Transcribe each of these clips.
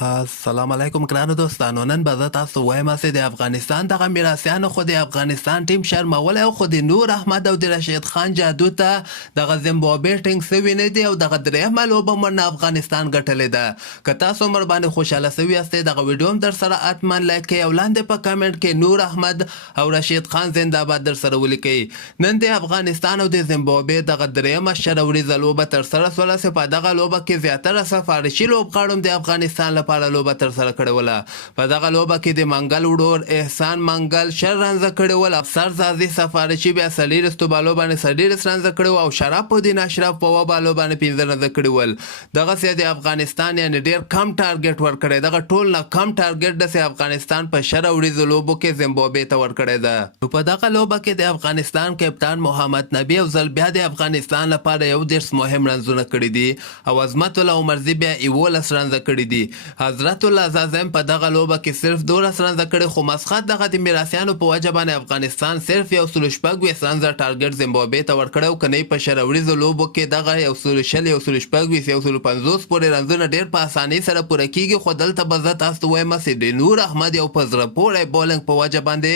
السلام علیکم ګرانو دوستانو. نن به زه تاسو وایم چې د افغانستان دغه میراثیانو خو د افغانستان ټیم شرمولی او خو د نور احمد او د رشید خان جادو ته دغه زیمبابوې ټینګ سوي نه دي او دغه درېیمه لوبه مو نه افغانستان ګټلې ده. که تاسو مر باندې خوشحاله سوي یاستئ دغه ویډیو هم در سره حتما لایک کړئ او لاندې په کمنټ کې نور احمد او رشید خان زنده‌باد در سره ولیکئ. نن د افغانستان او د زیمبابوې دغه درېیمه شل وریځه لوبه تر سره سوله چې په دغه لوبه کې زیاتره سفارشي لوبغاړو د افغانستان لپاره لوبه تر سره کړې وله. په دغه لوبه کې د منګل وړور احسان منګل شل رنزه کړي ول. افسر زازي سفارشي بیا څلېرویشتو بالو باندې څلېرویشت رنزه کړي وو او شرف الدین اشرف په اووه بالو باندې پنځه رنزه کړي ول. دغسې د افغانستان یعنې ډېر کم ټارګېټ ورکړی. دغه ټول نه کم ټارګېټ داسې افغانستان په شل وریځو لوبو کې زیمبابوې ته ورکړی ده. نو په دغه لوبه کې د افغانستان کپتان محمد نبي یو ځل بیا د افغانستان لپاره 31 مهم رنزونه کړي دي او عظمت الله عمرزي بیا 11 رنزه کړي دي. حضرت الله زازم په دغه لوبه کې صرف 12 رنزه کړي خو مسخت دغه د میراثیانو په وجه باندې افغانستان صرف 126 رنزه ټارګټ زیمبابوې ته ورکړی او کنی په شل وریځو لوبو کې دغه 120 126 150 پورې رنزونه ډېر په اسانۍ سره پوره کیږي. خو دلته به زه تاسو ته وایم چې د نور احمد یو په زړه پوری بولنګ په وجه باندې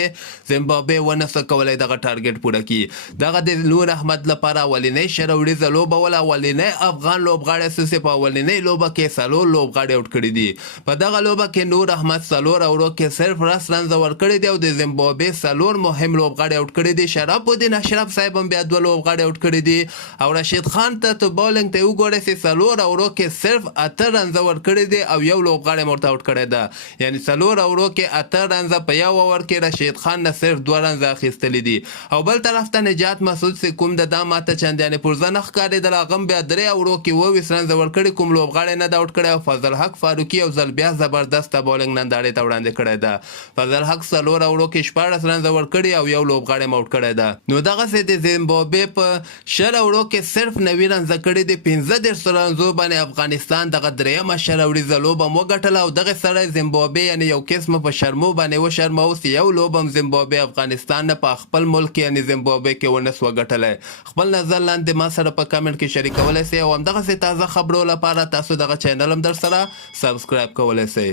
زیمبابوې ونه څه کولی دغه ټارګټ پوره کړي. دغه د نور احمد لپاره اولنۍ شل وریځه لوبه وله. اولنۍ افغان لوبغاړی چې په اولنۍ لوبه کې څلور لوبغاړي آوټ کړي دي. په دغه لوبه کې نور احمد څلور او کې صرف رس رنزه ورکړي دي او د زیمبابوې څلور مهم لوبغاړي آوټ کړي دي. شرف الدین اشرف صاحب هم بیا دوه لوبغاړي آوټ کړي دي او رشید خان ته بالنګ ته وګورئ چې څلور او کې صرف اته رنزه ورکړي دي او یو لوبغاړی ورته آوټ کړی ده. یعنې څلور او کې اته رنزه په یو اوور کې رشید خان نه صرف دوه رنزه اخیستلي دي. او بل طرف ته نجات مسعود چې کوم د دا ماته چندانې پرزه نه ښکارېدل هغه هم بیا درې او کې 22 رنزه ورکړي. کوم لوبغاړی نه ده آوټ کړی او فضل حق فاروقي یو ځل بیا زبردسته بالنګ نندارې ته وړاندې کړی ده. فضل حق څلور اوړو کې 14 رنزه ورکړي او یو لوبغاړی م آوټ کړی ده. نو دغسې د زیمبابوې په شل اوړو کې صرف 90 رنزه کړي دي. 15 رنزو باندې افغانستان دغه درېیمه شل وریځه لوبه م وګټله او دغه سړی زیمبابوې یعنې یو قسمه په شرمو باندې وشرموه چې یو لوبه هم زیمبابوې افغانستان نه په خپل ملک یعنې زیمبابوې کې ونه سوه ګټلی. خپل نظر لاندې ما سره په کمنټ کې شریکولی سئ او همدغسې تازه خبرو لپاره تاسو دغه چینل هم در سره سبسکرایب کولی سئ.